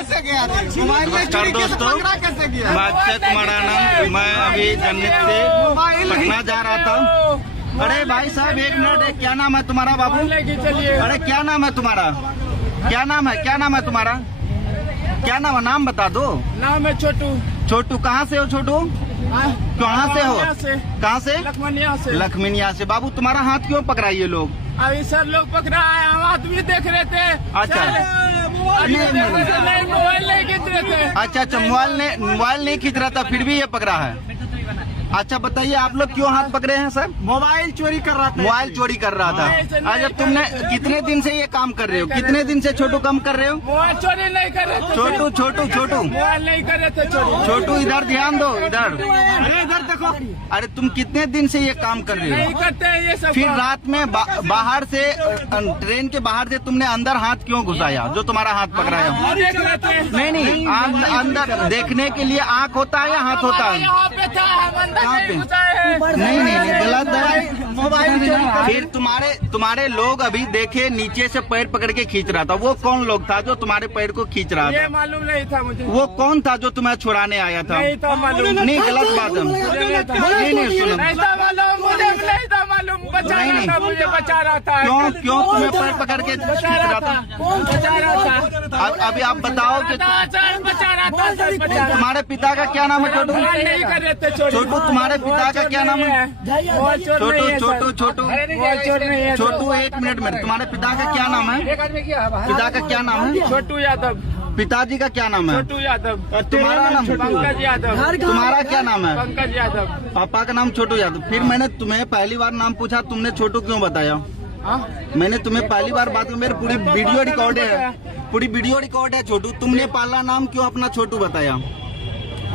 नमस्कार दोस्तों, मैं अक्षय कुमार आनंद। मैं अभी जन्नत से पटना जा रहा था। अरे भाई साहब एक मिनट, क्या नाम है तुम्हारा बाबू? अरे क्या नाम है तुम्हारा? क्या नाम है? क्या नाम है तुम्हारा? क्या नाम है? नाम बता दो। नाम है छोटू। छोटू कहाँ से हो? छोटू कहाँ से हो? कहाँ से? लखमनिया से। लखमनिया से। बाबू तुम्हारा हाथ क्यों पकड़ा ये लोग? अभी सर लोग पकड़ा है, हम आदमी देख रहे थे। अच्छा नहीं, मोबाइल नहीं खींच रहे थे। अच्छा, मोबाइल नहीं खींच रहा था, फिर भी ये पकड़ा है। अच्छा बताइए, आप लोग क्यों हाथ पकड़े हैं सर? मोबाइल चोरी कर रहा था। मोबाइल चोरी कर रहा था। अच्छा, तुमने कितने दिन से ये काम कर रहे हो? कितने दिन से छोटू काम कर रहे हो? मोबाइल चोरी नहीं कर रहे थे। छोटू मोबाइल नहीं कर रहे थे चोरी। छोटू इधर ध्यान दो, इधर। अरे इधर देखो। अरे तुम कितने दिन से ये काम कर रहे नहीं हो? करते हैं ये सब। फिर रात में बाहर से, ट्रेन के बाहर से तुमने अंदर हाथ क्यों घुसाया, जो तुम्हारा हाथ पकड़ाया? देख रहे थे। नहीं, अंदर देखने के लिए आँख होता है या हाथ होता है? यहाँ पे था, हम अंदर कहाँ नहीं पे? घुसा है। नहीं, गलत है। मोबाइल फिर तुम्हारे लोग अभी देखे नीचे से पैर पकड़ के खींच रहा था। वो कौन लोग था जो तुम्हारे पैर को खींच रहा ये था? मालूम नहीं था मुझे। वो कौन था जो तुम्हें छुड़ाने आया था? नहीं था मालूम। नहीं, गलत बात है। नहीं सुनो, नहीं था मालूम, मुझे भी नहीं था मालूम। बचा रहा था, मुझे बचा रहा था। क्यों तुम्हें पैर पकड़ के खींच रहा था? बचा रहा था। अभी आप बताओ कि बचा रहा था सर, बचा रहा था। तुम्हारे पिता का क्या नाम है? छोटू नहीं कर रहे थे चोरी। छोटू तुम्हारे पिता का क्या नाम है? छोटू एक मिनट में, तुम्हारे पिता का क्या नाम है? पिता का क्या नाम है? छोटू यादव। पिताजी का क्या नाम है? छोटू यादव। तुम्हारा नाम? पंकज यादव। तुम्हारा क्या नाम है? पंकज यादव। पापा का नाम छोटू यादव। फिर मैंने तुम्हें पहली बार नाम पूछा, तुमने छोटू क्यों बताया? मैंने तुम्हें पहली बार बात, मेरी पूरी वीडियो रिकॉर्ड है, पूरी वीडियो रिकॉर्ड है। छोटू, तुमने पहला नाम क्यों अपना छोटू बताया?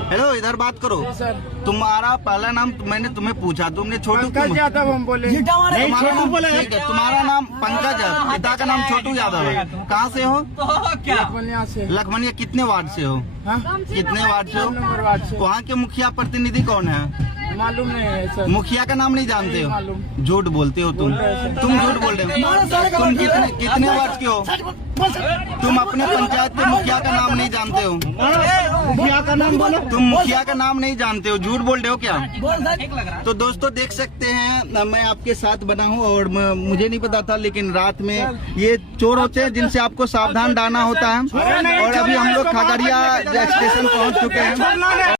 हेलो, इधर बात करो। सर तुम्हारा पहला नाम मैंने तुम्हें पूछा, तुमने छोटू क्यों? पंकज यादव हम बोले। नहीं, छोटू बोले। ठीक है, तुम्हारा नाम पंकज है, पिता का नाम छोटू यादव है। कहाँ से हो? लखमनिया से। लखमनिया कितने वार्ड से हो? कितने वार्ड से हो? नंबर वार्ड से। वहाँ के मुखिया प्रतिनिधि कौन है? मालूम नहीं है सर। मुखिया का नाम नहीं जानते हो? मालूम। झूठ बोलते हो तुम झूठ बोल रहे हो। तुम कितने वार्ड के हो? तुम अपने पंचायत के मुखिया का नाम नहीं जानते हो? मुखिया का नाम बोलो। तुम मुखिया का नाम नहीं जानते हो, झूठ बोल रहे हो क्या? तो दोस्तों देख सकते हैं, मैं आपके साथ बना हूँ और मुझे नहीं पता था, लेकिन रात में ये चोर होते हैं जिनसे आपको सावधान रहना होता है। और अभी हम लोग खगड़िया स्टेशन पहुँच चुके हैं।